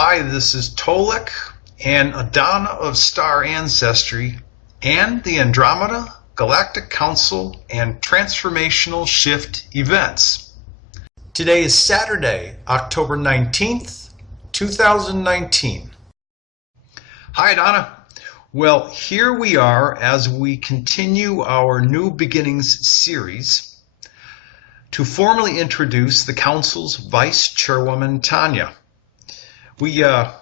Hi, this is Tolec and Adona of Star Ancestry and the Andromeda, Galactic Council, and Transformational Shift events. Today is Saturday, October 19th, 2019. Hi, Adona. Well, here we are as we continue our New Beginnings series to formally introduce the Council's Vice Chairwoman, Tanya. We kind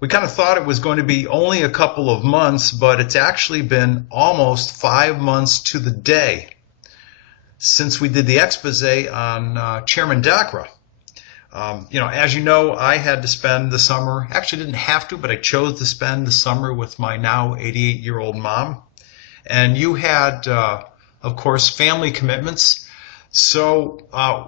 of thought it was going to be only a couple of months, but it's actually been almost 5 months to the day since we did the expose on Chairman Dakra. As you know, I had to spend the summer, actually didn't have to, but I chose to spend the summer with my now 88-year-old mom. And you had, of course, family commitments. So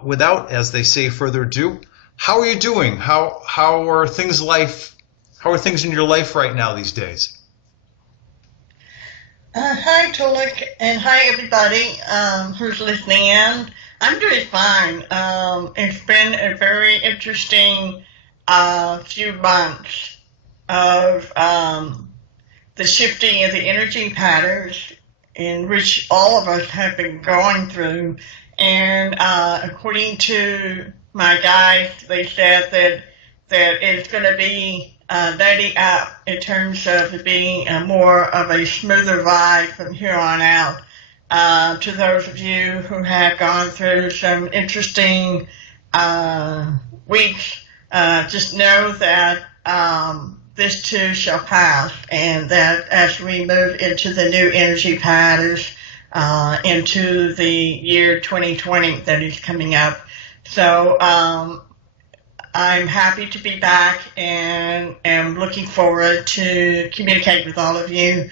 without, as they say, further ado, how are you doing? How are things in your life right now these days? Hi, Tolec, and hi, everybody who's listening in. I'm doing fine. It's been a very interesting few months of the shifting of the energy patterns in which all of us have been going through. And according to my guides, they said that it's going to be letting up in terms of being more of a smoother ride from here on out. To those of you who have gone through some interesting weeks, just know that this too shall pass, and that as we move into the new energy patterns, into the year 2020 that is coming up. So I'm happy to be back and am looking forward to communicate with all of you,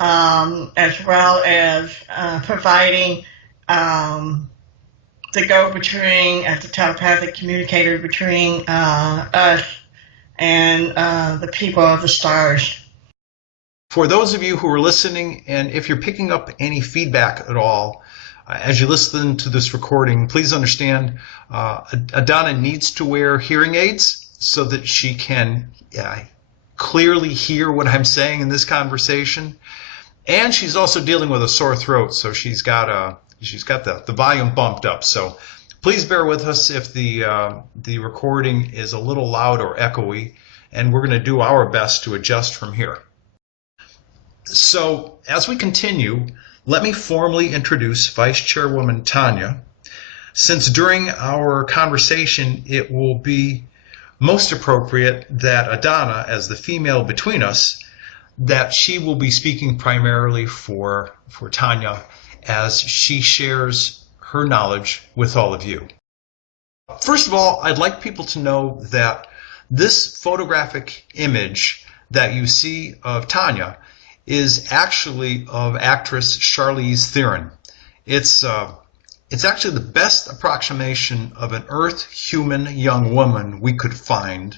as well as providing the go-between, as the telepathic communicator between us and the people of the stars. For those of you who are listening, and if you're picking up any feedback at all, as you listen to this recording, please understand Adona needs to wear hearing aids so that she can clearly hear what I'm saying in this conversation. And she's also dealing with a sore throat, so she's got the volume bumped up. So please bear with us if the recording is a little loud or echoey, and we're going to do our best to adjust from here. So as we continue, let me formally introduce Vice Chairwoman Tanya, since during our conversation it will be most appropriate that Adona, as the female between us, that she will be speaking primarily for Tanya as she shares her knowledge with all of you. First of all, I'd like people to know that this photographic image that you see of Tanya is actually of actress Charlize Theron. It's actually the best approximation of an Earth human young woman we could find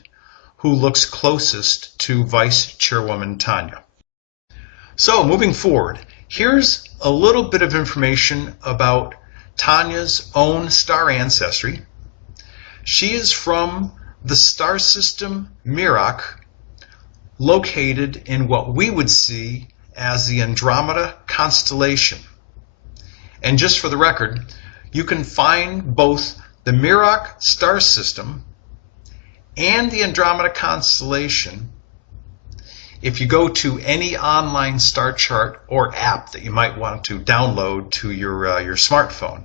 who looks closest to Vice Chairwoman Tanya. So moving forward, here's a little bit of information about Tanya's own star ancestry. She is from the star system Merak, located in what we would see as the Andromeda constellation. And just for the record, you can find both the Merak star system and the Andromeda constellation if you go to any online star chart or app that you might want to download to your smartphone.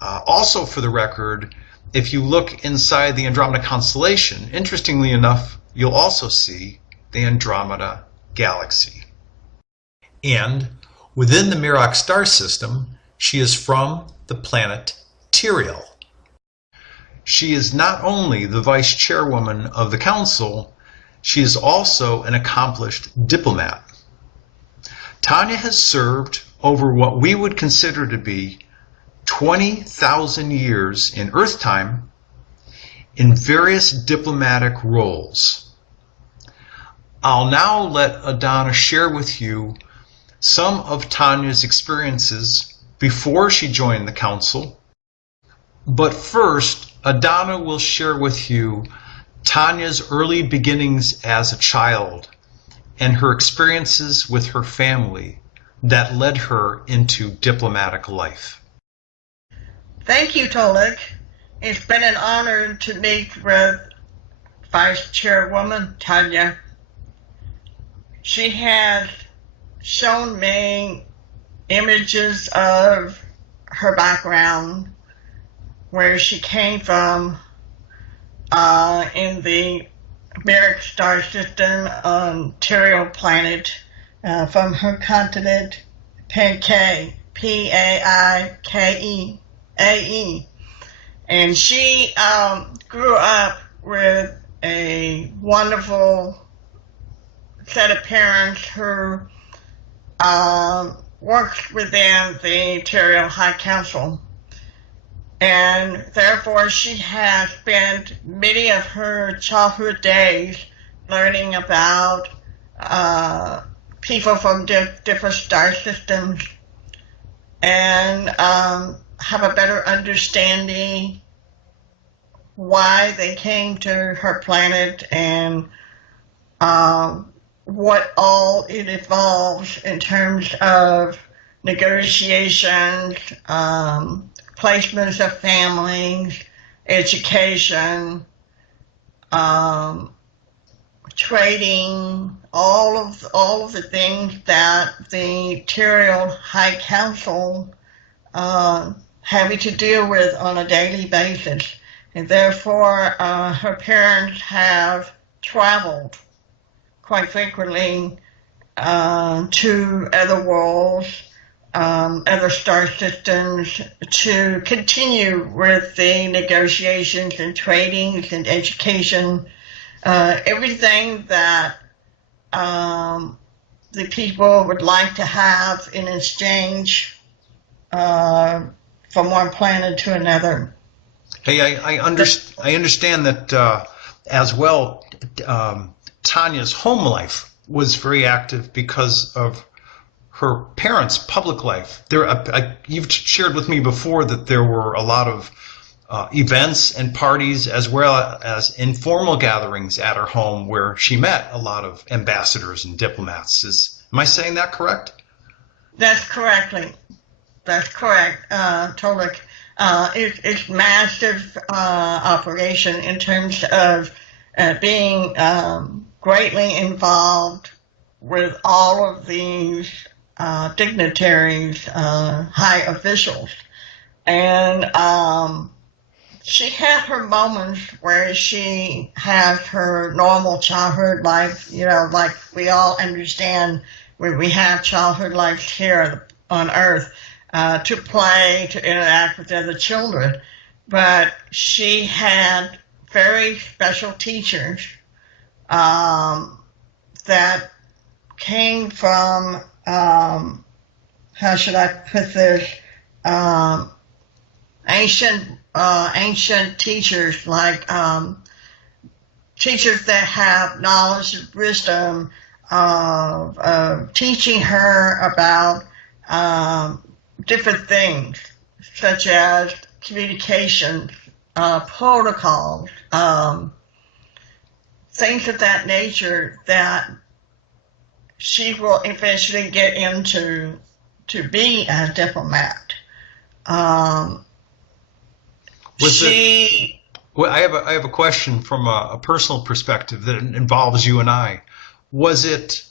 Also, for the record, if you look inside the Andromeda constellation, interestingly enough, you'll also see the Andromeda galaxy. And within the Merak star system, she is from the planet Tiriel. She is not only the vice chairwoman of the council, she is also an accomplished diplomat. Tanya has served over what we would consider to be 20,000 years in Earth time in various diplomatic roles. I'll now let Adona share with you some of Tanya's experiences before she joined the council. But first, Adona will share with you Tanya's early beginnings as a child and her experiences with her family that led her into diplomatic life. Thank you, Tolec. It's been an honor to meet with Vice Chairwoman Tanya. She has shown me images of her background, where she came from in the Merrick star system on Ontario planet, from her continent, Paike, Paikeae. And she grew up with a wonderful set of parents who worked within the Ontario High Council. And therefore she has spent many of her childhood days learning about people from different star systems, and have a better understanding why they came to her planet, and what all it involves in terms of negotiations, placements of families, education, trading, all of the things that the Ontario High Council having to deal with on a daily basis. And therefore, her parents have traveled quite frequently to other worlds, other star systems, to continue with the negotiations and tradings and education, everything that the people would like to have in exchange from one planet to another. Hey, I understand that as well. Tanya's home life was very active because of her parents' public life. You've shared with me before that there were a lot of events and parties, as well as informal gatherings at her home where she met a lot of ambassadors and diplomats. Am I saying that correct? That's correct, Tolec. It's massive operation in terms of being greatly involved with all of these dignitaries, high officials. And she had her moments where she has her normal childhood life, like we all understand when we have childhood lives here on Earth, to play, to interact with other children. But she had very special teachers that came from, how should I put this, ancient teachers, like teachers that have knowledge and wisdom of teaching her about different things, such as communication, protocols, things of that nature that she will eventually get into to be a diplomat. Well, I have a question from a personal perspective that involves you and I. Was it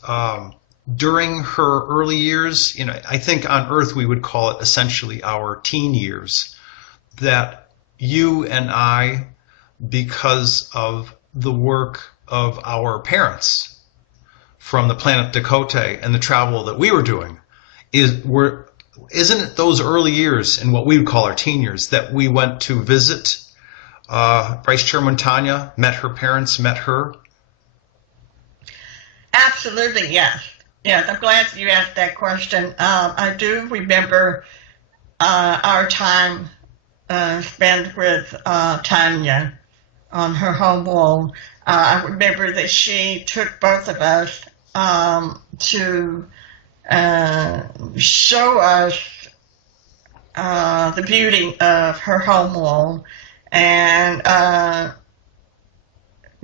during her early years, I think on Earth we would call it essentially our teen years, that you and I, because of the work of our parents from the planet Dakota and the travel that we were doing, isn't it those early years in what we would call our teen years that we went to visit Vice Chairwoman Tanya, met her parents, met her? Absolutely, yes. Yes, I'm glad you asked that question. I do remember our time spent with Tanya on her home world. I remember that she took both of us to show us the beauty of her home world, and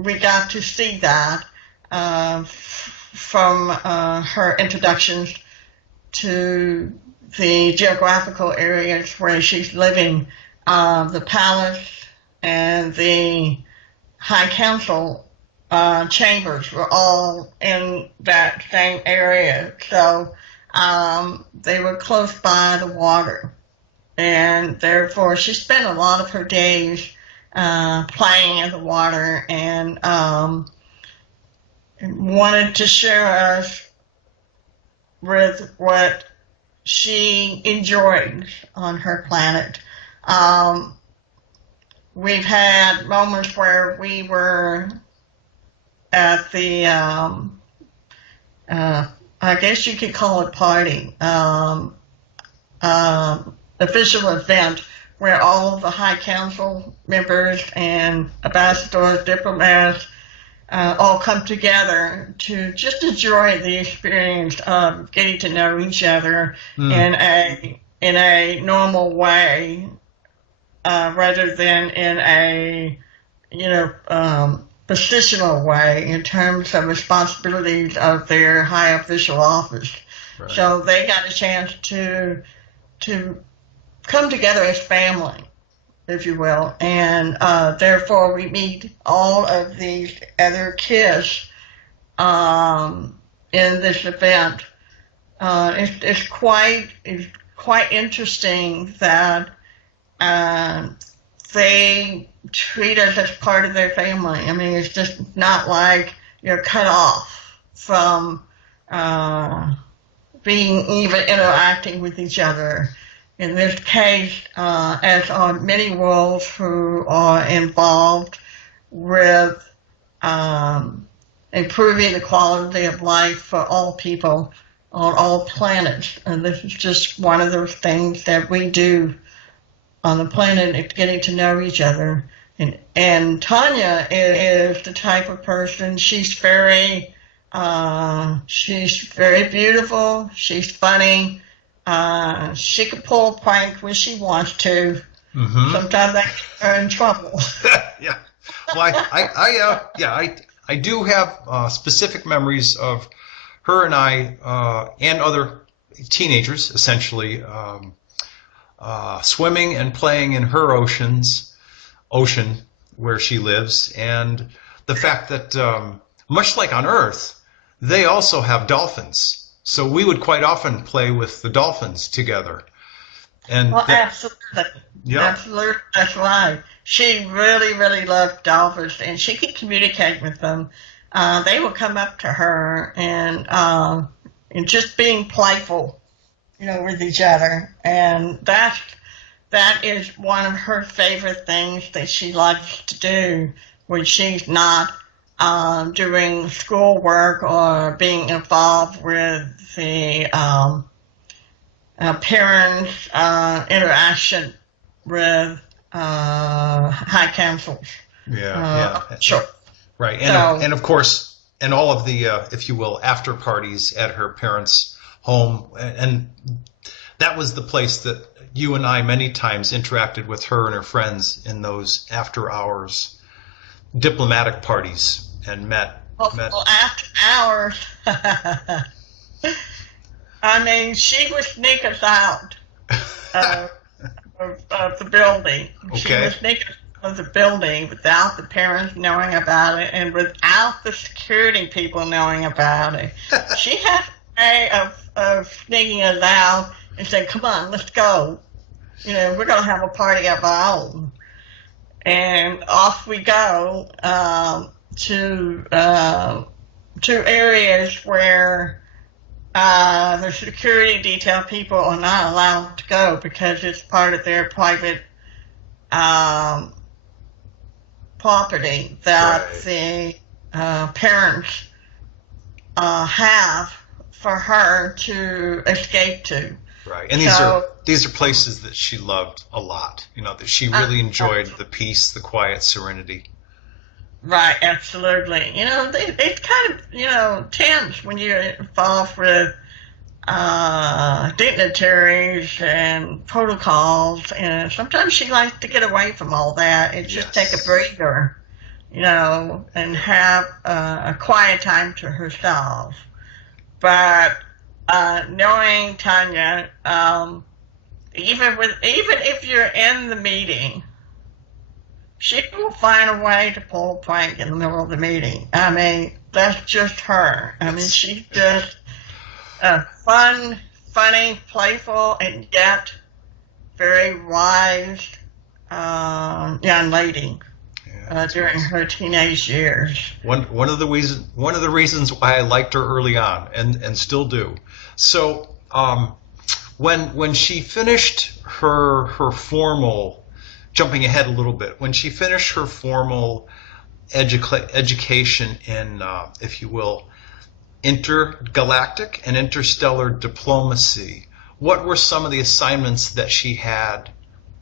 we got to see that from her introductions to the geographical areas where she's living. The palace and the High Council chambers were all in that same area, so they were close by the water, and therefore she spent a lot of her days playing in the water, and wanted to share us with what she enjoyed on her planet. We've had moments where we were at the, I guess you could call it party, official event where all of the High Council members and ambassadors, diplomats, all come together to just enjoy the experience of getting to know each other in a normal way, rather than in a positional way in terms of responsibilities of their high official office. Right. So they got a chance to come together as family, if you will, and therefore we meet all of these other kids in this event. It's quite interesting that they treat us as part of their family. I mean, it's just not like you're cut off from being even interacting with each other. In this case, as are many wolves who are involved with improving the quality of life for all people on all planets. And this is just one of those things that we do on the planet, getting to know each other. And Tanya is the type of person, she's very beautiful, she's funny, she can pull a prank when she wants to. Mm-hmm. Sometimes that gets her in trouble. Yeah. Well, I do have specific memories of her and I and other teenagers, essentially, swimming and playing in her ocean where she lives, and the fact that much like on Earth, they also have dolphins. So we would quite often play with the dolphins together. And absolutely. Yeah. Absolutely, that's right. She really, really loved dolphins, and she could communicate with them. They would come up to her and just being playful, with each other. And that is one of her favorite things that she likes to do when she's not doing schoolwork or being involved with the parents' interaction with high councils. Yeah. Sure. Right, and of course, and all of the, if you will, after parties at her parents' home, and that was the place that you and I many times interacted with her and her friends in those after hours diplomatic parties and met. Well, after hours, I mean, she would sneak us out of the building. Okay. She would sneak us out of the building without the parents knowing about it and without the security people knowing about it. She had a way of sneaking us out and saying, "Come on, let's go. We're going to have a party of our own." And off we go to areas where the security detail people are not allowed to go because it's part of their private property that the parents have for her to escape to. Right, and these are places that she loved a lot. That she really enjoyed the peace, the quiet serenity. Right, absolutely. It's kind of tense when you're involved with dignitaries and protocols, and sometimes she likes to get away from all that and just take a breather and have a quiet time to herself. But knowing Tanya, even if you're in the meeting, she will find a way to pull a prank in the middle of the meeting. I mean, that's just her. I mean, she's just a fun, funny, playful, and yet very wise young lady during her teenage years. One of the reasons why I liked her early on, and still do. So when she finished her formal, jumping ahead a little bit, when she finished her formal education in, if you will, intergalactic and interstellar diplomacy, what were some of the assignments that she had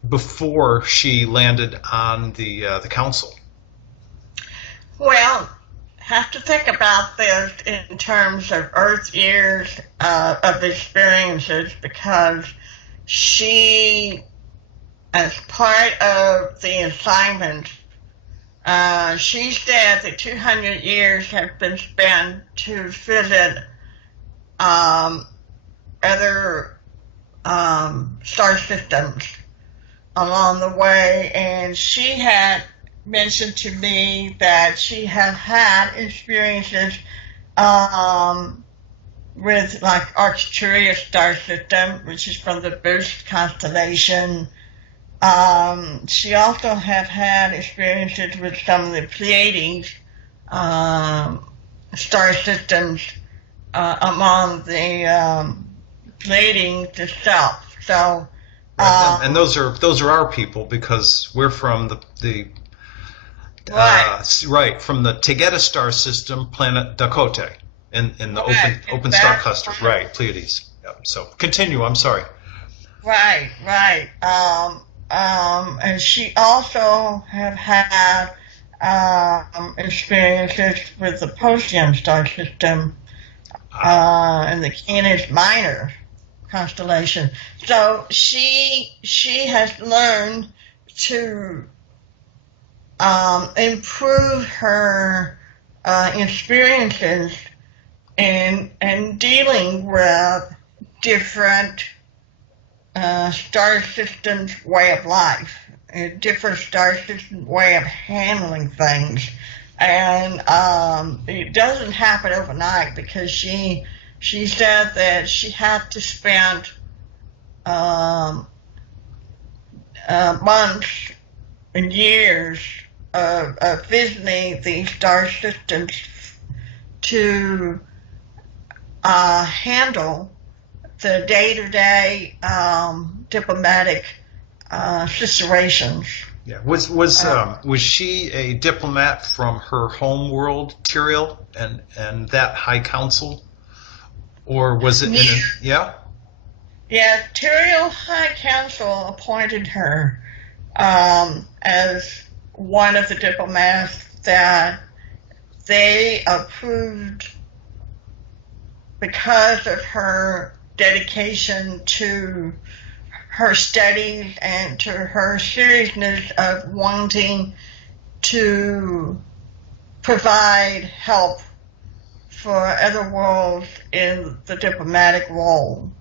before she landed on the council? Well, have to think about this in terms of Earth years of experiences, because she, as part of the assignment, she said that 200 years have been spent to visit other star systems along the way, and she had mentioned to me that she had had experiences with like Arcturus star system, which is from the Boost constellation. She also have had experiences with some of the Pleiades star systems among the Pleiades itself. So, and those are our people, because we're from the right from the Tegeta star system, planet Dakota, in the open star cluster, right, Pleiades. Yep. So continue. I'm sorry. Right. And she also have had experiences with the Procyon star system and the Canis Minor constellation. So she has learned to improve her experiences in dealing with different star systems' way of life, a different star system way of handling things. And it doesn't happen overnight, because she said that she had to spend months and years of visiting these star systems to handle the day-to-day diplomatic situations. Yeah. Was she a diplomat from her home world, Tyrael, and that High Council, or was it yeah? Yeah, Tyrael High Council appointed her as one of the diplomats that they approved because of her dedication to her studies and to her seriousness of wanting to provide help for other worlds in the diplomatic role.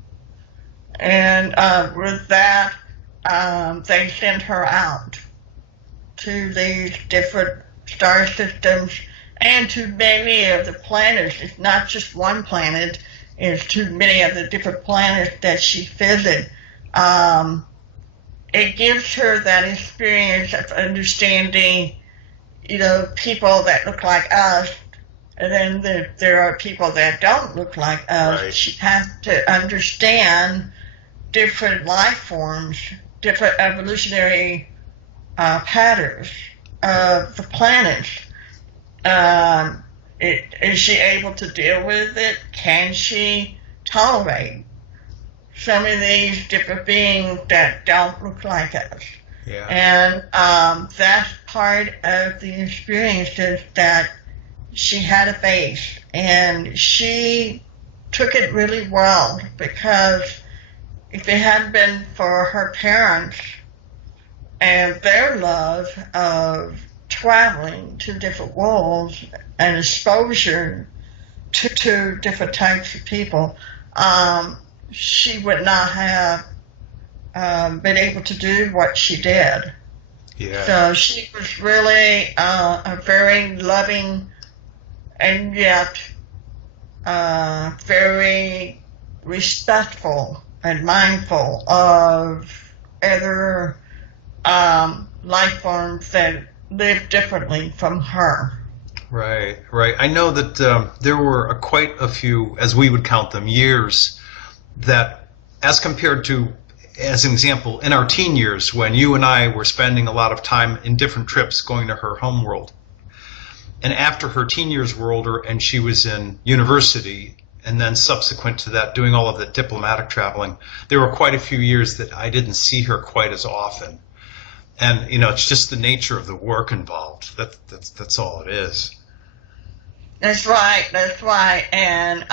And with that, they sent her out to these different star systems and to many of the planets. It's not just one planet, it's to many of the different planets that she visited. It gives her that experience of understanding, people that look like us, and then there are people that don't look like us. Right. She has to understand different life forms, different evolutionary patterns of the planets. Is she able to deal with it? Can she tolerate some of these different beings that don't look like us? Yeah. And that's part of the experiences that she had to face. And she took it really well, because if it hadn't been for her parents and their love of traveling to different worlds and exposure to different types of people, she would not have been able to do what she did. Yeah. So she was really a very loving and yet very respectful and mindful of other life forms that live differently from her. Right, right. I know that there were quite a few, as we would count them, years that, as compared to, as an example, in our teen years when you and I were spending a lot of time in different trips going to her home world. And after her teen years were older and she was in university, and then subsequent to that doing all of the diplomatic traveling, there were quite a few years that I didn't see her quite as often. And, you know, it's just the nature of the work involved. That's all it is. That's right. And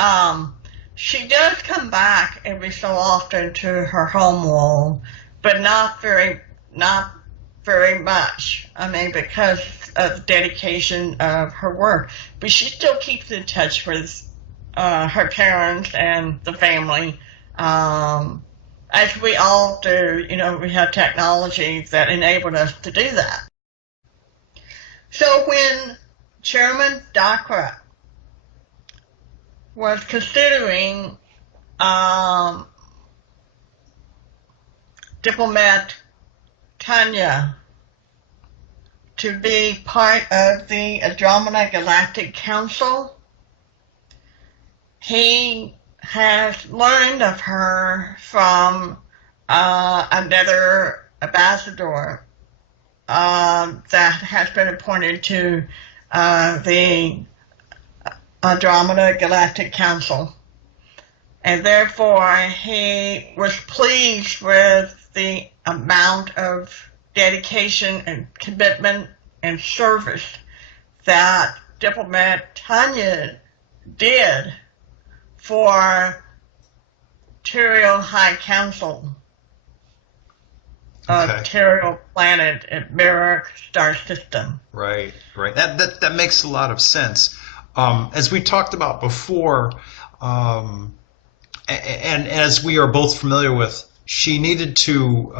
she does come back every so often to her home world, but not very much. I mean, because of the dedication of her work. But she still keeps in touch with her parents and the family, as we all do. You know, we have technology that enabled us to do that. So when Chairman Dacra was considering diplomat Tanya to be part of the Andromeda Galactic Council, he has learned of her from another ambassador that has been appointed to the Andromeda Galactic Council. And therefore, he was pleased with the amount of dedication and commitment and service that diplomat Tanya did for Terrestrial High Council of Terrestrial Planet at Mirror Star System. Right. That makes a lot of sense. As we talked about before, and as we are both familiar with, she needed to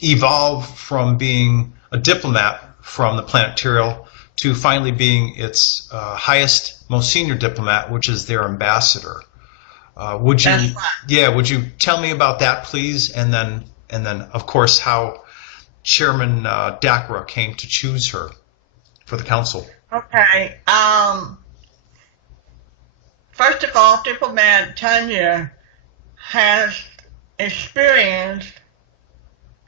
evolve from being a diplomat from the planet Tyrrell to finally being its highest, most senior diplomat, which is their ambassador. Would you tell me about that, please? And then, of course, how Chairman Dacra came to choose her for the council. Okay. First of all, diplomat Tanya has experienced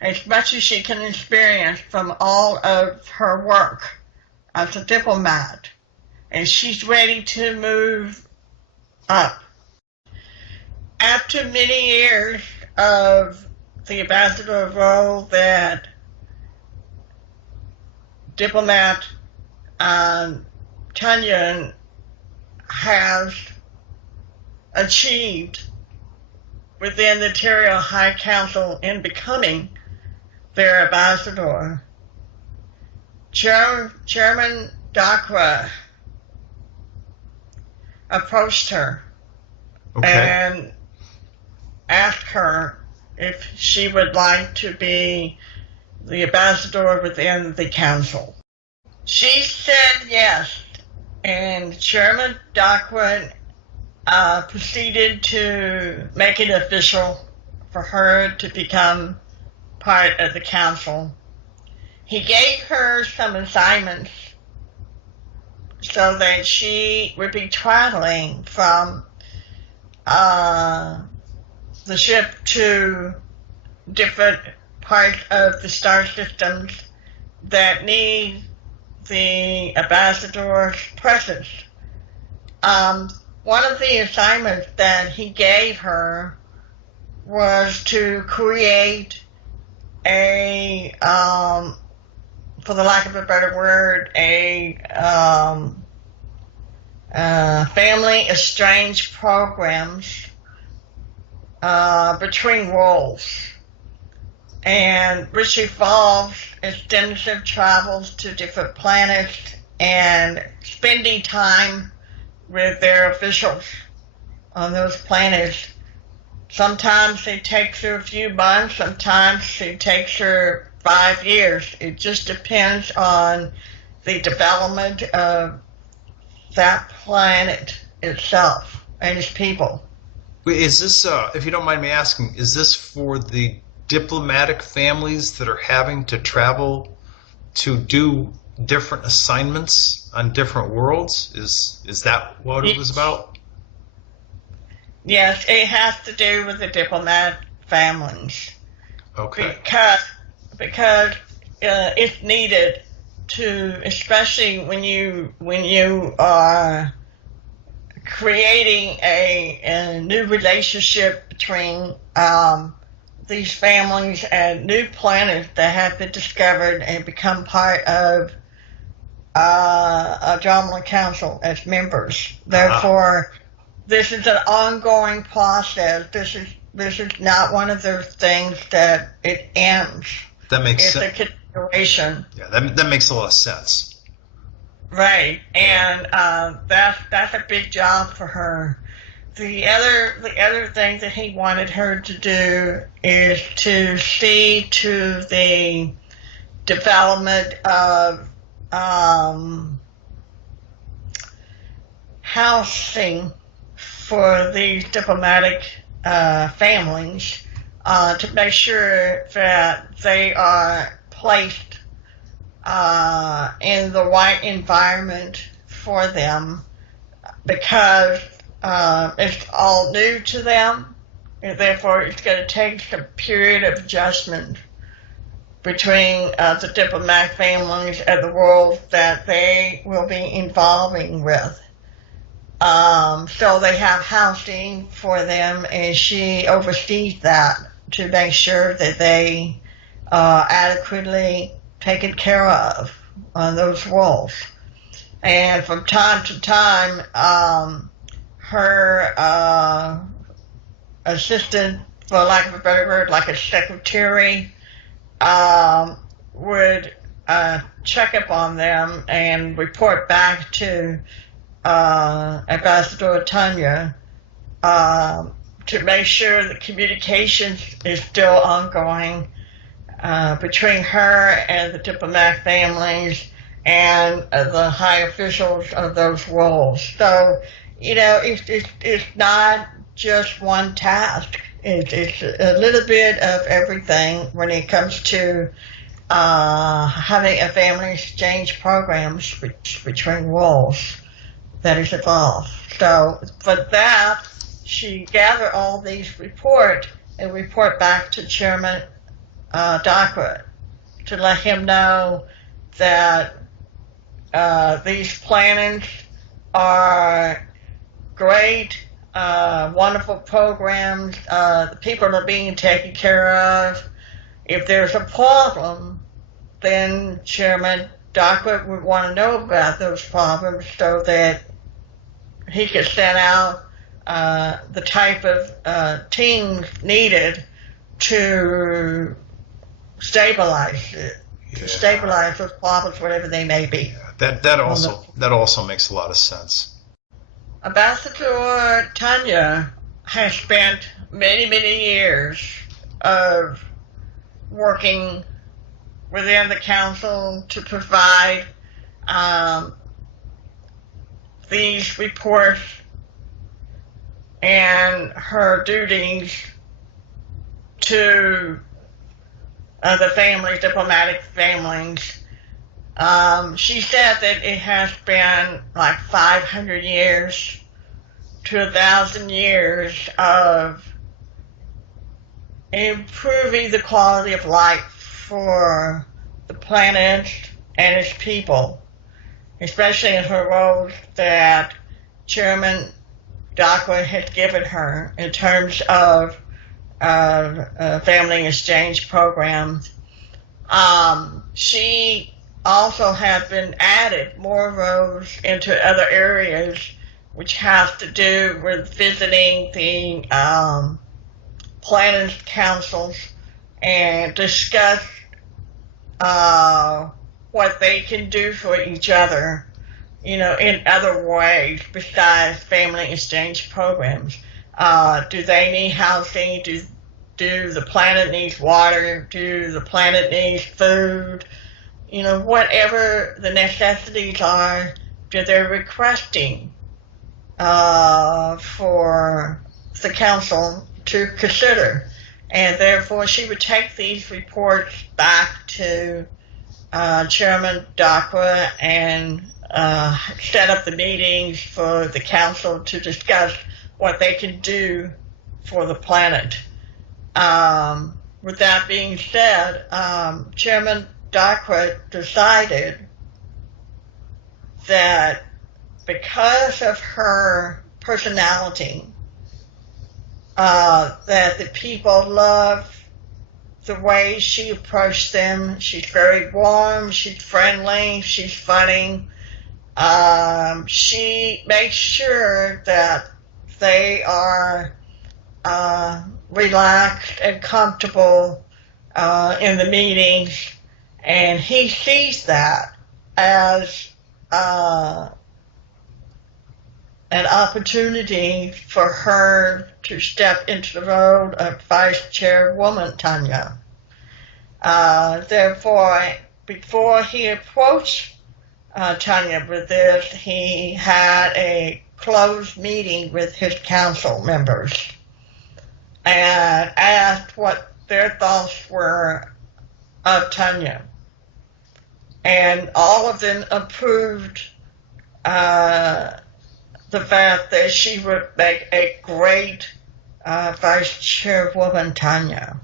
as much as she can experience from all of her work as a diplomat, and she's ready to move up. After many years of the ambassador role that diplomat Tanya has achieved within the Terrestrial High Council in becoming their ambassador, Chairman Dacra approached her and asked her if she would like to be the ambassador within the council. She said yes, and Chairman Dacra proceeded to make it official for her to become part of the council. He gave her some assignments so that she would be traveling from the ship to different parts of the star systems that need the ambassador's presence. One of the assignments that he gave her was to create a, for the lack of a better word, a family exchange programs between worlds. and which involves extensive travels to different planets and spending time with their officials on those planets. Sometimes it takes her a few months, sometimes it takes her 5 years. It just depends on the development of that planet itself and its people. Is this, if you don't mind me asking, is this for the diplomatic families that are having to travel to do different assignments on different worlds? Is that what it was about? Yes, it has to do with the diplomatic families. Okay. Because it's needed to, especially when you are creating a new relationship between these families and new planets that have been discovered and become part of Andromeda Council as members. Therefore, this is an ongoing process. This is not one of those things that it ends. That makes sense. It's a continuation. Yeah, that makes a lot of sense. Right, and that's a big job for her. The other thing that he wanted her to do is to see to the development of housing for these diplomatic families, to make sure that they are placed in the right environment for them, because it's all new to them, and therefore it's going to take some period of adjustment between the diplomatic families and the world that they will be involving with. So they have housing for them, and she oversees that to make sure that they are adequately taken care of on those roles. And from time to time, her assistant, for lack of a better word, like a secretary, would check up on them and report back to Ambassador Tanya to make sure that communications is still ongoing between her and the diplomatic families and the high officials of those roles. So, it's not just one task. It's a little bit of everything when it comes to having a family exchange programs between roles that is involved. So for that, she gathered all these reports and report back to Chairman Dockwood to let him know that these plannings are great, wonderful programs. The people are being taken care of. If there's a problem, then Chairman Dockwood would want to know about those problems so that he could send out the type of teams needed to stabilize it, to stabilize those problems, whatever they may be. That also makes a lot of sense. Ambassador Tanya has spent many, many years of working within the council to provide these reports and her duties to the families, diplomatic families. She said that it has been like 500 years to 1,000 years of improving the quality of life for the planet and its people, especially in her roles that Chairman Dockwood has given her in terms of family exchange programs. She also has been added more roles into other areas, which has to do with visiting the planning councils and discuss what they can do for each other, in other ways besides family exchange programs. Do they need housing? Do the planet needs water? Do the planet needs food? Whatever the necessities are that they're requesting for the council to consider. And therefore, she would take these reports back to Chairman Dakwa and set up the meetings for the council to discuss what they can do for the planet. With that being said, Chairman Dakwa decided that because of her personality, that the people love the way she approached them. She's very warm, she's friendly, she's funny. She makes sure that they are relaxed and comfortable in the meetings, and he sees that as an opportunity for her to step into the role of Vice Chairwoman Tanya. Therefore, before he approached Tanya with this, he had a closed meeting with his council members and asked what their thoughts were of Tanya. And all of them approved the fact that she would make a great Vice Chairwoman Tanya.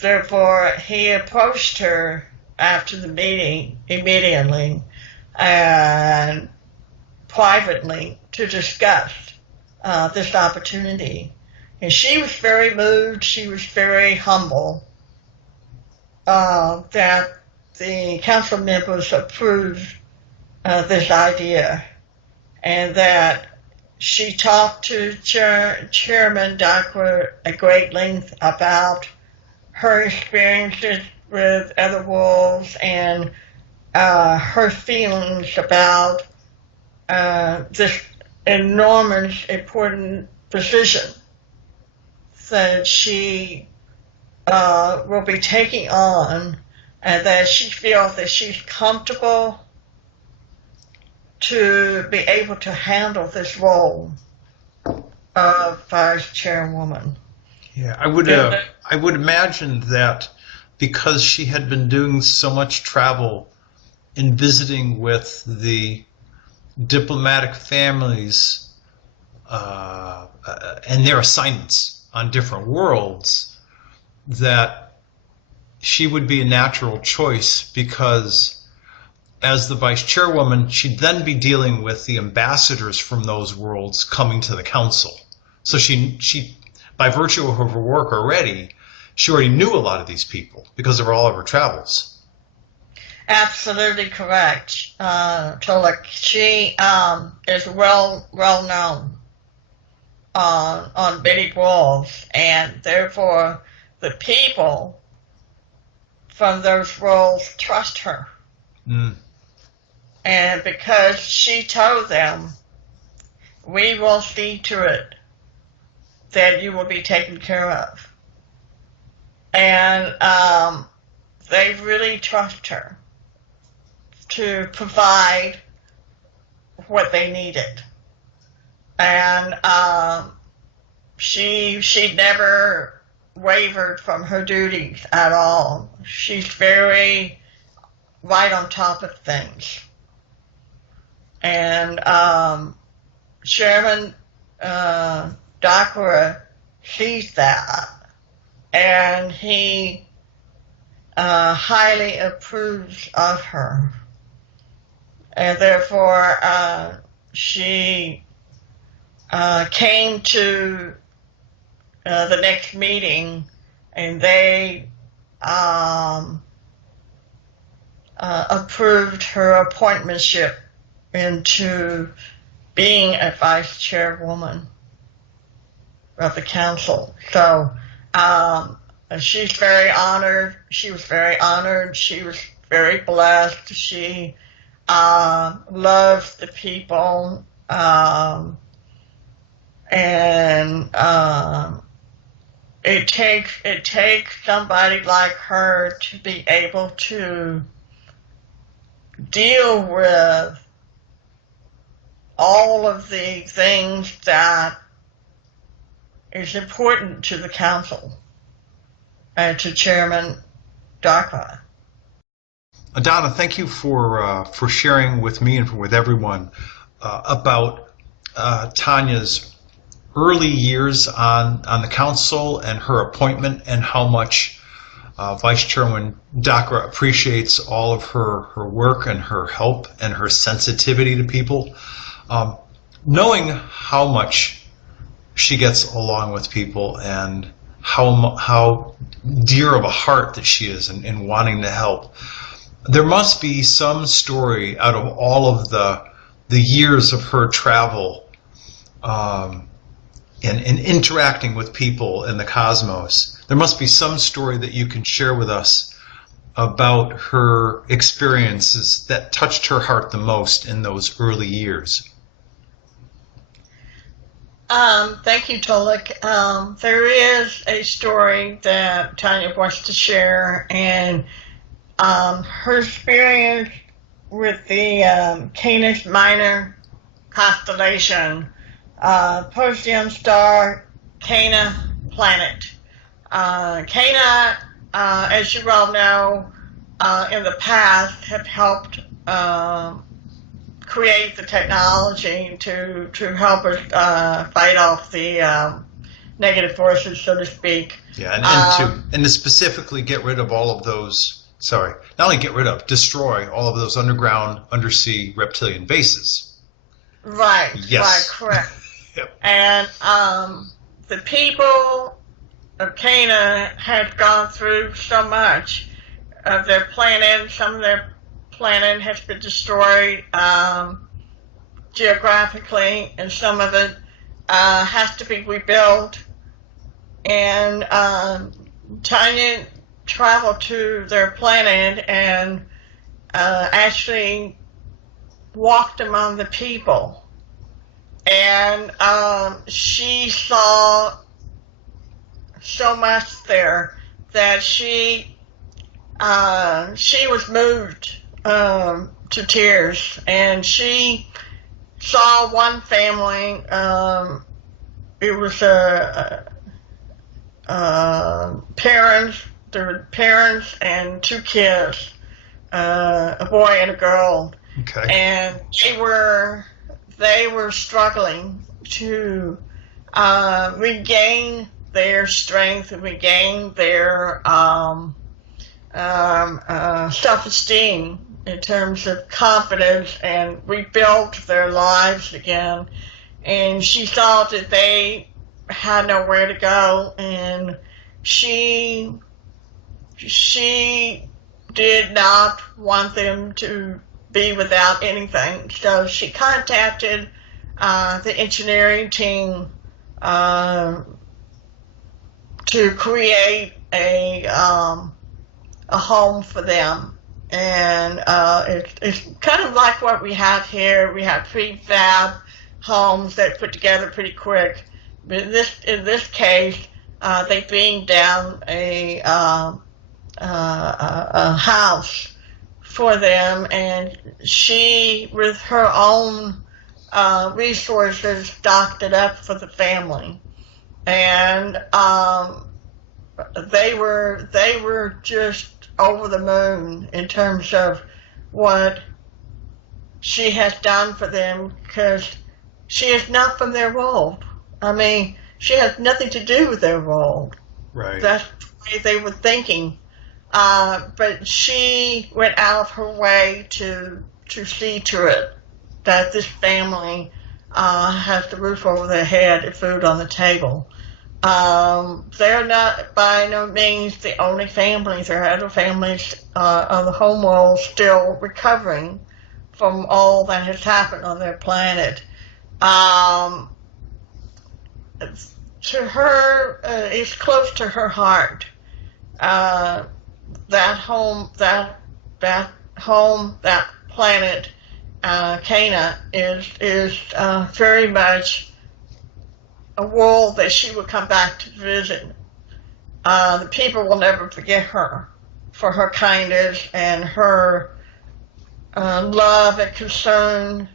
Therefore, he approached her after the meeting immediately and privately to discuss this opportunity. And she was very moved, she was very humble that the council members approved this idea, and that she talked to Chairman Dakwa at great length about her experiences with other wolves and her feelings about this enormous important position that she will be taking on, and that she feels that she's comfortable to be able to handle this role of Vice Chairwoman. Yeah, I would imagine that because she had been doing so much travel in visiting with the diplomatic families and their assignments on different worlds, that she would be a natural choice, because as the Vice Chairwoman, she'd then be dealing with the ambassadors from those worlds coming to the council. So she by virtue of her work already, she already knew a lot of these people because of all of her travels. Absolutely correct, Tolec. She is well known on many worlds, and therefore the people from those worlds trust her. Mm. And because she told them, we will see to it that you will be taken care of. And they really trust her to provide what they needed. And she never wavered from her duties at all. She's very right on top of things. And Chairman Dakwa sees that, and he highly approves of her. And therefore, she came to the next meeting, and they approved her appointmentship into being a Vice Chairwoman of the council. So She's very honored. She was very honored. She was very blessed. She loves the people. And it takes somebody like her to be able to deal with all of the things that is important to the council and to Chairman Darkwa. Adona, thank you for sharing with me and with everyone about Tanya's early years on the council and her appointment, and how much Vice Chairman Dakra appreciates all of her work and her help and her sensitivity to people. Knowing how much she gets along with people and how dear of a heart that she is in wanting to help, there must be some story out of all of the years of her travel and interacting with people in the cosmos. There must be some story that you can share with us about her experiences that touched her heart the most in those early years. Thank you, Tolec. There is a story that Tanya wants to share, and her experience with the Canis Minor constellation, Procyon star, Cana planet. Cana, as you all know, in the past have helped create the technology to help us fight off the negative forces, so to speak. Yeah, and to specifically get rid of all of those. Sorry, not only get rid of, destroy all of those underground, undersea reptilian bases. Right. Yes. Right. Correct. Yep. And the people of Cana had gone through so much of their planet. Some of their planet has been destroyed geographically, and some of it has to be rebuilt. And Tanya traveled to their planet and actually walked among the people. And she saw so much there that she was moved to tears. And she saw one family. It was parents. There were parents and two kids, a boy and a girl. Okay. And they were struggling to regain their strength and regain their self-esteem in terms of confidence, and rebuild their lives again. And she thought that they had nowhere to go, and she did not want them to be without anything. So she contacted the engineering team to create a home for them. And it's kind of like what we have here. We have prefab homes that put together pretty quick. But in this case, they beamed down a house for them, and she, with her own resources, stocked it up for the family. And they were just over the moon in terms of what she has done for them, because she is not from their world. I mean, she has nothing to do with their world. Right. That's the way they were thinking. But she went out of her way to see to it that this family has the roof over their head and food on the table. They're not by no means the only families. There are other families on the home world still recovering from all that has happened on their planet. to her, is close to her heart. That home, that home, that planet, Cana, is very much a world that she would come back to visit. The people will never forget her for her kindness and her love and concern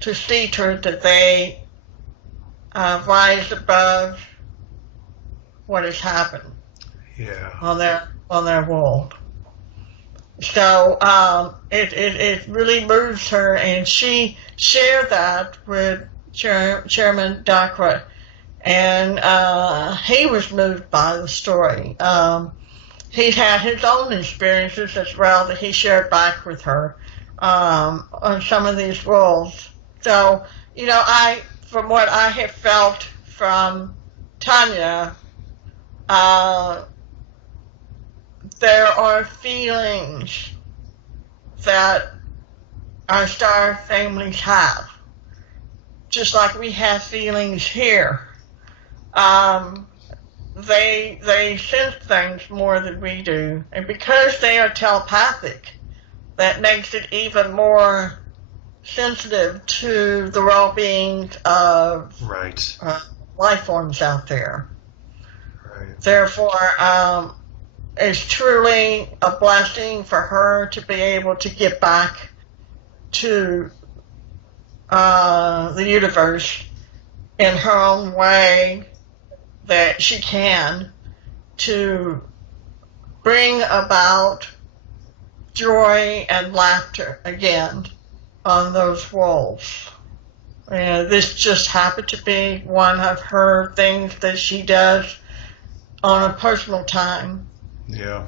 to see to it that they rise above what has happened on their world. So it really moves her, and she shared that with Chairman Dakra, and he was moved by the story. He's had his own experiences as well that he shared back with her on some of these roles. So, from what I have felt from Tanya, there are feelings that our star families have, just like we have feelings here. They sense things more than we do, and because they are telepathic, that makes it even more sensitive to the well-being of life forms out there. Right. Therefore, it's truly a blessing for her to be able to get back to the universe in her own way that she can, to bring about joy and laughter again on those walls. And this just happened to be one of her things that she does on a personal time. Yeah,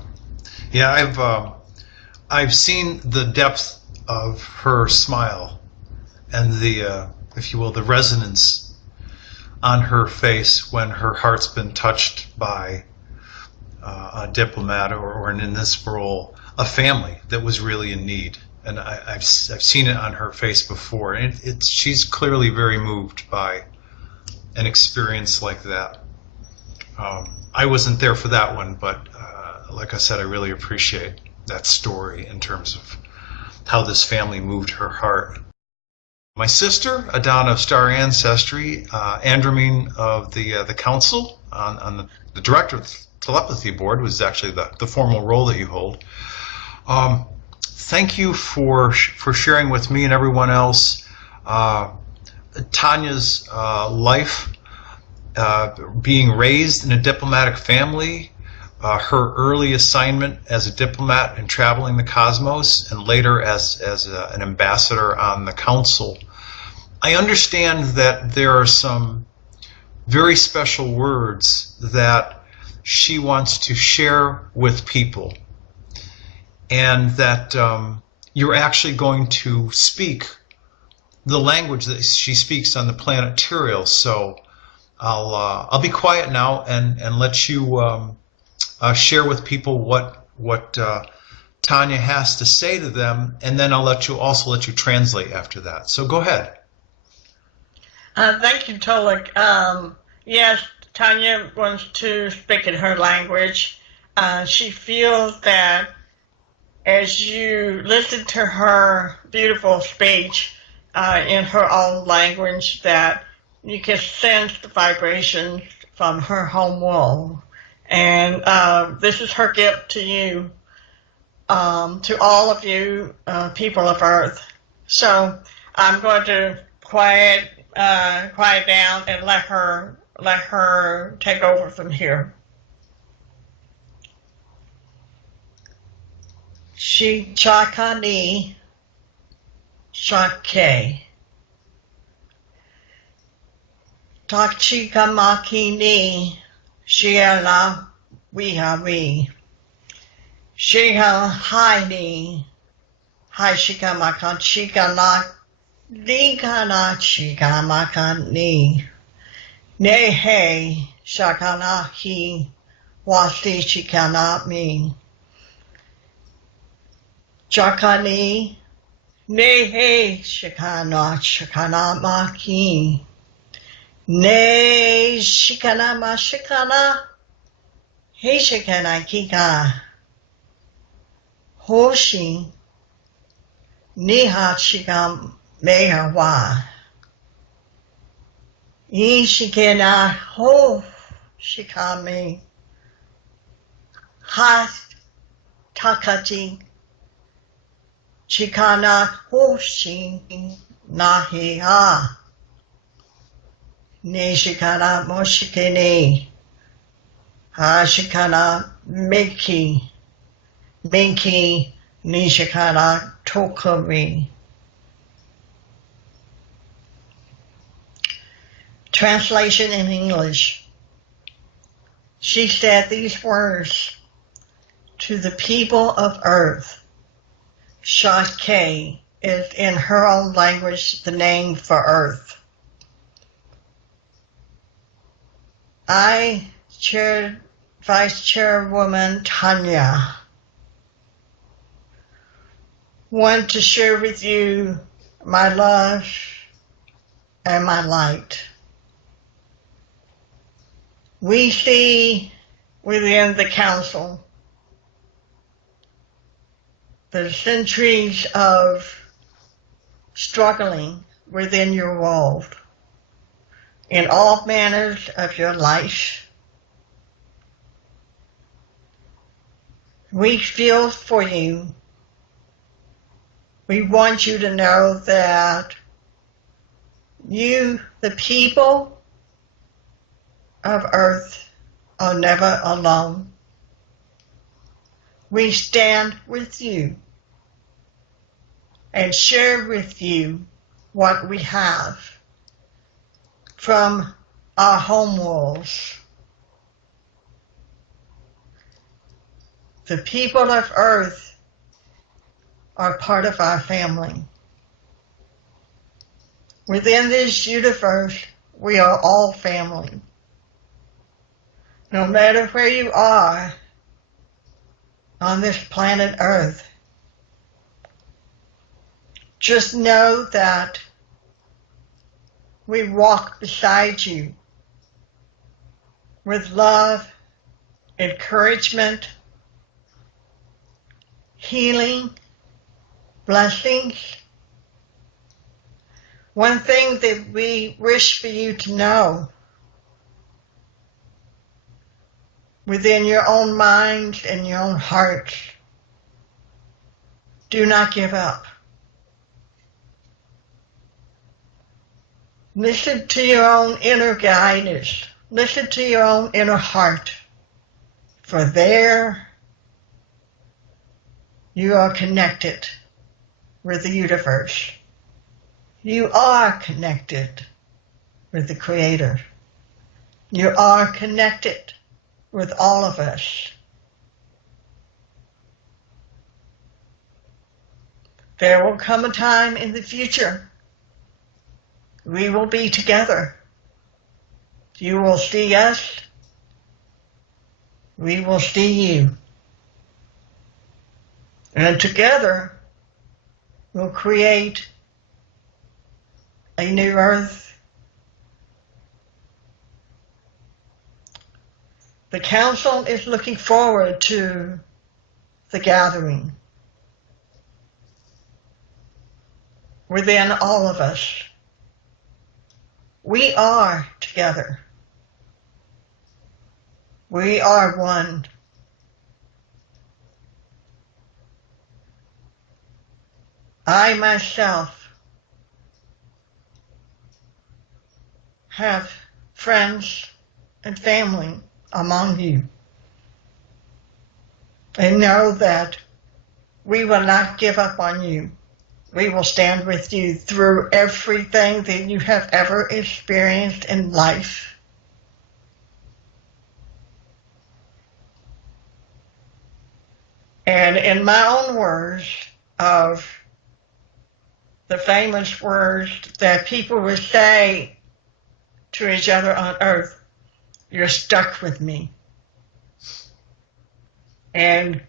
I've seen the depth of her smile and the, if you will, the resonance on her face when her heart's been touched by a diplomat or in this role, a family that was really in need. And I've seen it on her face before, and she's clearly very moved by an experience like that. I wasn't there for that one, but like I said, I really appreciate that story in terms of how this family moved her heart. My sister, Adona of Star Ancestry, Andromeda of the Council, on the Director of the Telepathy Board, was actually the formal role that you hold. Thank you for sharing with me and everyone else Tanya's life, being raised in a diplomatic family, her early assignment as a diplomat and traveling the cosmos, and later as an ambassador on the council. I understand that there are some very special words that she wants to share with people, and that you're actually going to speak the language that she speaks on the planet Tiriel. So I'll be quiet now and let you share with people what Tanya has to say to them, and then I'll let you translate after that. So go ahead. Thank you, Tolec. Yes, Tanya wants to speak in her language. She feels that as you listen to her beautiful speech in her own language, that you can sense the vibrations from her home world. And this is her gift to you, to all of you people of Earth. So I'm going to quiet down and let her take over from here. Shi chakani shake. Tachikamaki Shiala Wihawi Shiha Haini Haishikamakan Shikana Nikana Shikamakan Ni Nehe Shakanaki Wasi Shikana Mi Chakani Nehe Shikana Shakana Maki Ne shikana mashikana, he shikana kika, hoshi, niha shikam mehawa, ye shikana ho shikame, ha takati, chikana hoshi nahi ha. Ne shikana moshikene, ha shikana meki, menki, ne shikana tokami. Translation in English. She said these words to the people of Earth. Shake is in her own language the name for Earth. I, Vice Chairwoman Tanya, want to share with you my love and my light. We see within the council the centuries of struggling within your world in all manners of your life. We feel for you. We want you to know that you, the people of Earth, are never alone. We stand with you and share with you what we have from our home worlds. The people of Earth are part of our family. Within this universe, we are all family. No matter where you are on this planet Earth, just know that we walk beside you with love, encouragement, healing, blessings. One thing that we wish for you to know within your own minds and your own hearts, do not give up. Listen to your own inner guidance. Listen to your own inner heart. For there, you are connected with the universe. You are connected with the Creator. You are connected with all of us. There will come a time in the future we will be together. You will see us. We will see you. And together we'll create a new earth. The council is looking forward to the gathering within all of us. We are together. We are one. I myself have friends and family among you, and know that we will not give up on you. We will stand with you through everything that you have ever experienced in life. And in my own words of the famous words that people would say to each other on earth, you're stuck with me. And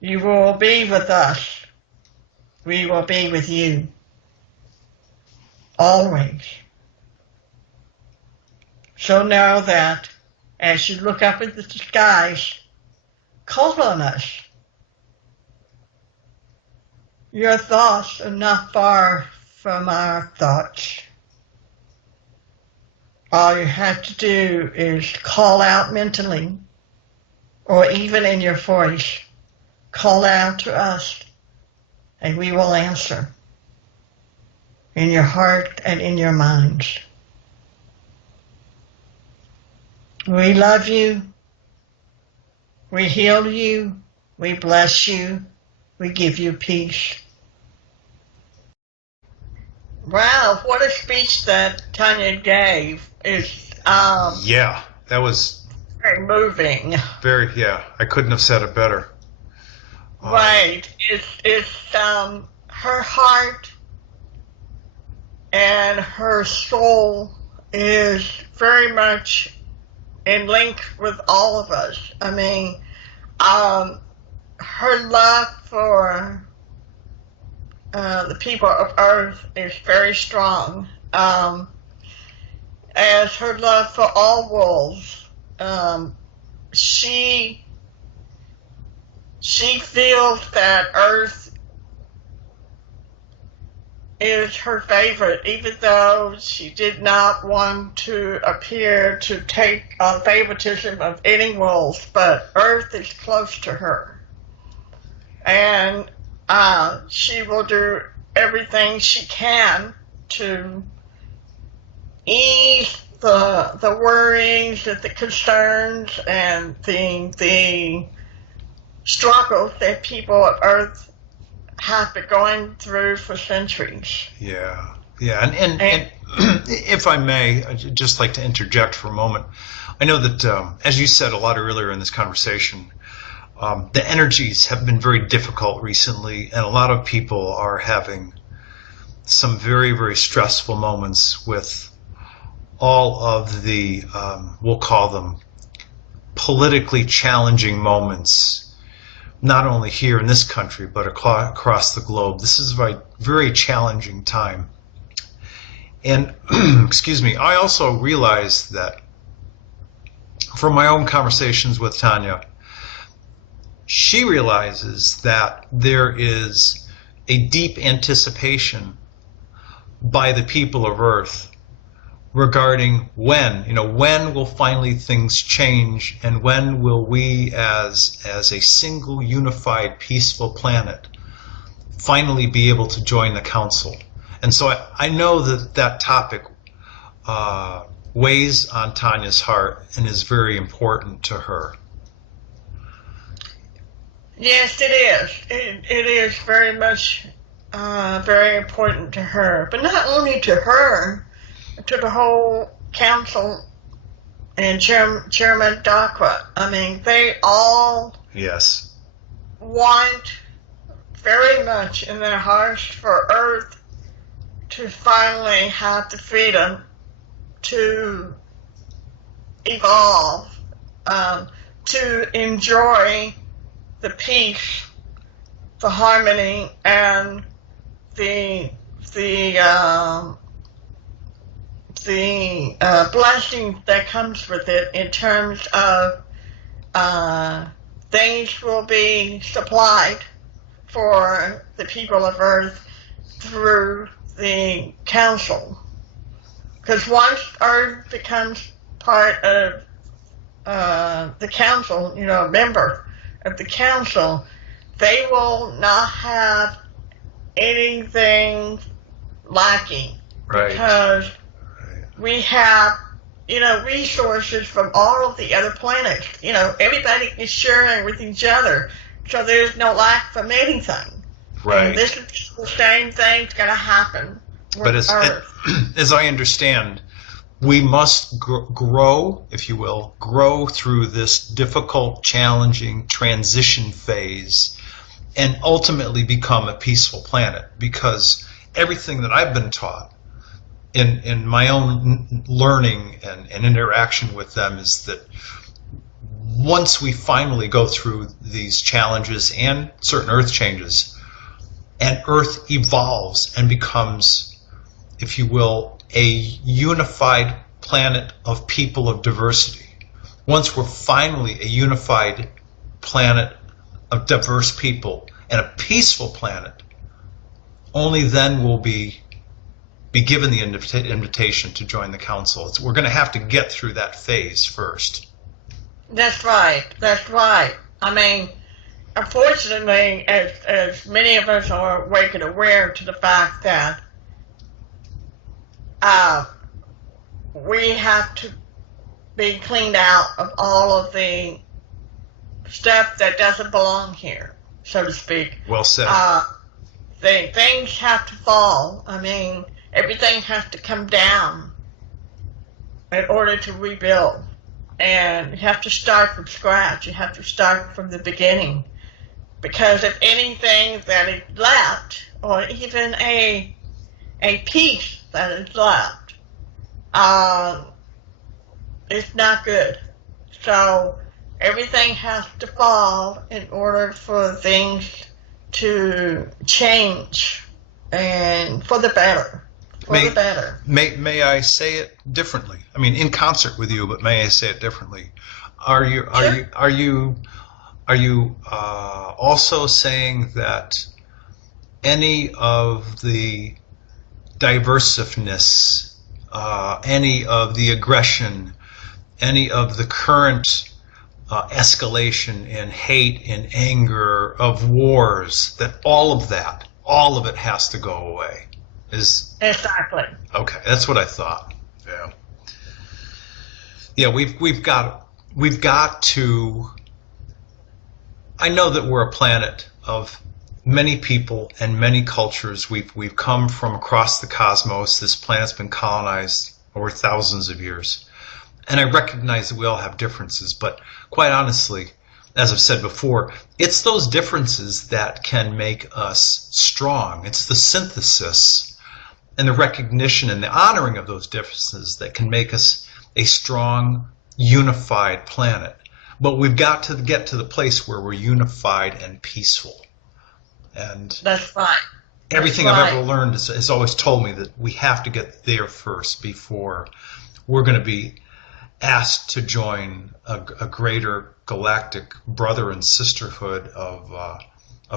you will be with us. We will be with you. Always. So know that as you look up at the skies, call on us. Your thoughts are not far from our thoughts. All you have to do is call out mentally, or even in your voice, call out to us, and we will answer in your heart and in your minds. We love you. We heal you. We bless you. We give you peace. Wow, what a speech that Tanya gave. It's Yeah, that was very moving. yeah, I couldn't have said it better. Right. It's her heart and her soul is very much in link with all of us. I mean, her love for the people of Earth is very strong, as her love for all wolves. She feels that Earth is her favorite, even though she did not want to appear to take favoritism of any wolves, but Earth is close to her. And she will do everything she can to ease the worries, the concerns, and the struggles that people of Earth have been going through for centuries. Yeah, and if I may, I'd just like to interject for a moment. I know that, as you said a lot earlier in this conversation, the energies have been very difficult recently, and a lot of people are having some very, very stressful moments with all of the, we'll call them, politically challenging moments, not only here in this country, but across the globe. This is a very, very challenging time. And, excuse me, I also realized that from my own conversations with Tanya, she realizes that there is a deep anticipation by the people of Earth regarding when will finally things change, and when will we as a single unified peaceful planet finally be able to join the council. And so I know that topic weighs on Tanya's heart and is very important to her. Yes, it is. It is very much very important to her, but not only to her, to the whole council and Chairman Dakwa. I mean, they all want very much in their hearts for Earth to finally have the freedom to evolve, to enjoy the peace, the harmony, and the blessing that comes with it in terms of things will be supplied for the people of Earth through the council. Because once Earth becomes part of the council, a member of the council, they will not have anything lacking. Right. Because we have, resources from all of the other planets. Everybody is sharing with each other, so there's no lack from anything. Right. And this is the same thing's going to happen with But Earth. as I understand, we must grow, if you will, grow through this difficult, challenging transition phase and ultimately become a peaceful planet, because everything that I've been taught in my own learning and interaction with them is that once we finally go through these challenges and certain Earth changes, and Earth evolves and becomes, if you will, a unified planet of people of diversity, once we're finally a unified planet of diverse people and a peaceful planet, only then will be given the invitation to join the council. We're going to have to get through that phase first. That's right. That's right. I mean, unfortunately, as many of us are waking aware to the fact that we have to be cleaned out of all of the stuff that doesn't belong here, so to speak. Well said. Things have to fall. I mean, everything has to come down in order to rebuild. And you have to start from scratch. You have to start from the beginning. Because if anything that is left, or even a piece that is left, it's not good. So everything has to fall in order for things to change, and for the better. May I say it differently? I mean, in concert with you, but may I say it differently? Are you also saying that any of the diversiveness, any of the aggression, any of the current escalation in hate and anger of wars, that all of it has to go away? Exactly. Okay, that's what I thought. Yeah, we've got to. I know that we're a planet of many people and many cultures. We've come from across the cosmos. This planet's been colonized over thousands of years, and I recognize that we all have differences. But quite honestly, as I've said before, it's those differences that can make us strong. It's the synthesis and the recognition and the honoring of those differences that can make us a strong, unified planet. But we've got to get to the place where we're unified and peaceful. And that's right. Everything I've ever learned has always told me that we have to get there first before we're going to be asked to join a greater galactic brother and sisterhood of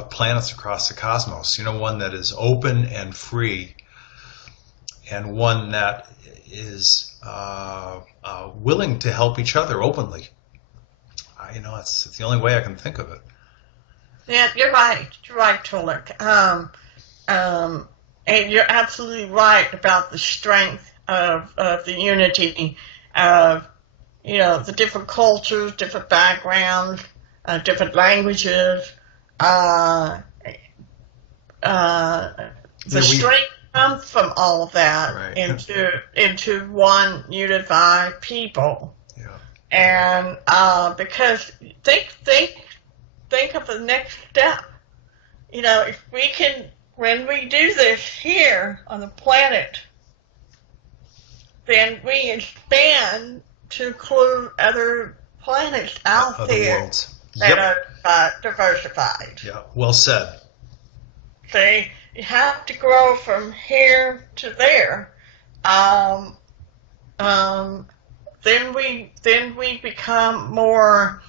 planets across the cosmos. One that is open and free, and one that is willing to help each other openly. That's the only way I can think of it. Yeah, you're right. You're right, Tolec. And you're absolutely right about the strength of the unity of, the different cultures, different backgrounds, different languages. The strength comes from all of that, right, into one unified people. Yeah. And because think of the next step. If we can, when we do this here on the planet, then we expand to include other planets out there worlds. That are diversified. Yeah, well said. See, you have to grow from here to there. Then we become more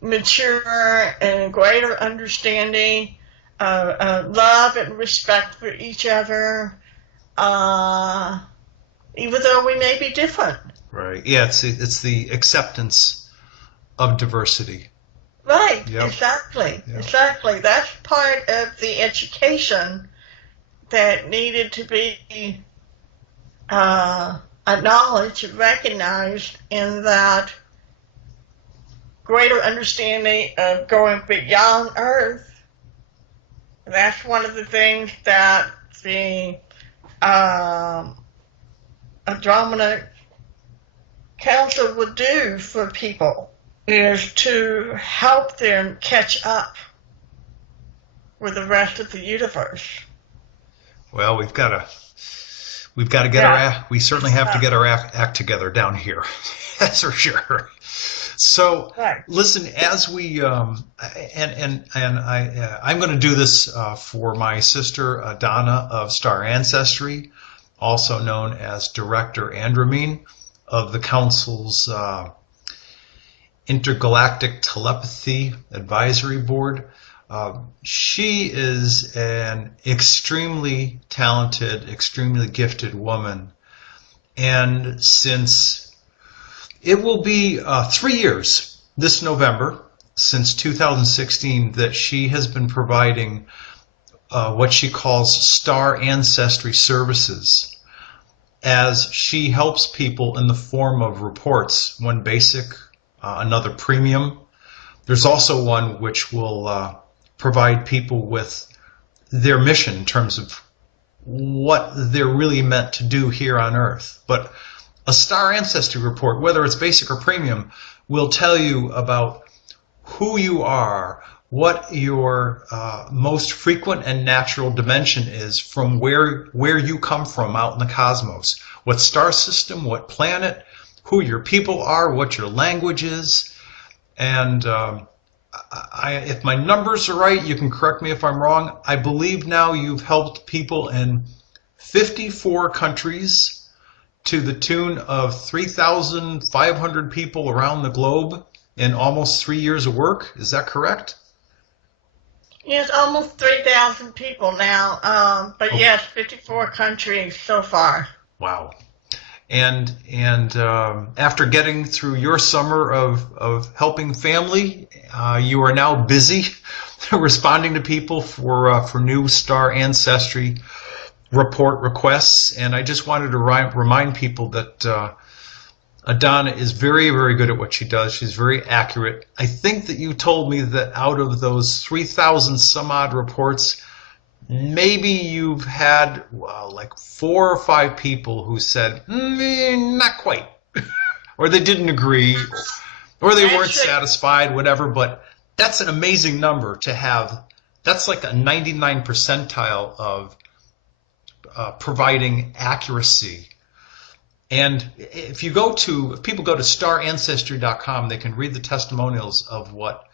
mature and greater understanding, love and respect for each other, even though we may be different. Right. Yeah, it's the acceptance of diversity. Right. Yep. Exactly. Yep. Exactly. That's part of the education that needed to be acknowledged and recognized, in that greater understanding of going beyond Earth. That's one of the things that the Andromeda Council would do for people, is to help them catch up with the rest of the universe. Well, we've got to get we certainly have to get our act together down here. That's for sure. So, right. Listen, as we I'm going to do this for my sister Adona of Star Ancestry, also known as Director Andromeda. of the Council's Intergalactic Telepathy Advisory Board. She is an extremely talented, extremely gifted woman. And since it will be 3 years this November, since 2016, that she has been providing what she calls star ancestry services, as she helps people in the form of reports, one basic, another premium. There's also one which will provide people with their mission in terms of what they're really meant to do here on Earth. But a star ancestry report, whether it's basic or premium, will tell you about who you are, what your most frequent and natural dimension is, from where you come from out in the cosmos, what star system, what planet, who your people are, what your language is. And if my numbers are right, you can correct me if I'm wrong, I believe now you've helped people in 54 countries to the tune of 3,500 people around the globe in almost 3 years of work. Is that correct? Yes, almost 3,000 people now, but yes, 54 countries so far. Wow. And after getting through your summer of helping family, you are now busy responding to people for new star ancestry report requests. And I just wanted to remind people that Adona is very, very good at what she does. She's very accurate. I think that you told me that out of those 3,000 some odd reports, maybe you've had like 4 or 5 people who said, not quite, or they didn't agree, or they weren't satisfied, whatever. But that's an amazing number to have. That's like a 99 percentile of providing accuracy. And if people go to starancestry.com, they can read the testimonials of what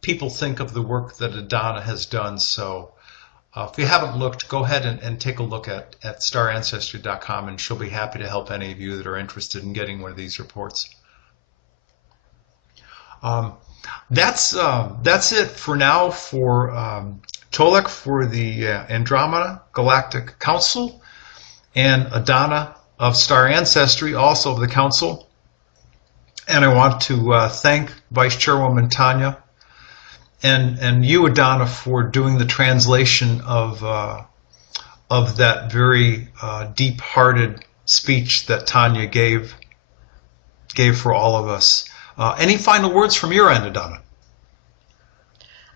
people think of the work that Adona has done. So if you haven't looked, go ahead and take a look at starancestry.com, and she'll be happy to help any of you that are interested in getting one of these reports. That's it for now for Tolec, for the Andromeda Galactic Council, and Adona of Star Ancestry, also of the Council. And I want to thank Vice Chairwoman Tanya and you, Adona, for doing the translation of that very deep-hearted speech that Tanya gave for all of us. Any final words from your end, Adona?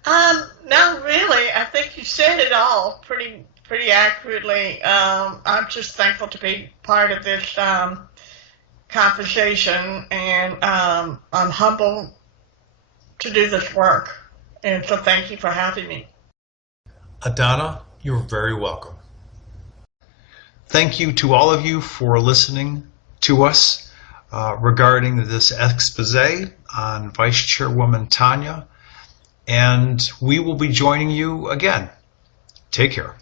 Not really. I think you said it all pretty accurately. I'm just thankful to be part of this conversation, and I'm humbled to do this work. And so thank you for having me. Adona, you're very welcome. Thank you to all of you for listening to us regarding this expose on Vice Chairwoman Tanya. And we will be joining you again. Take care.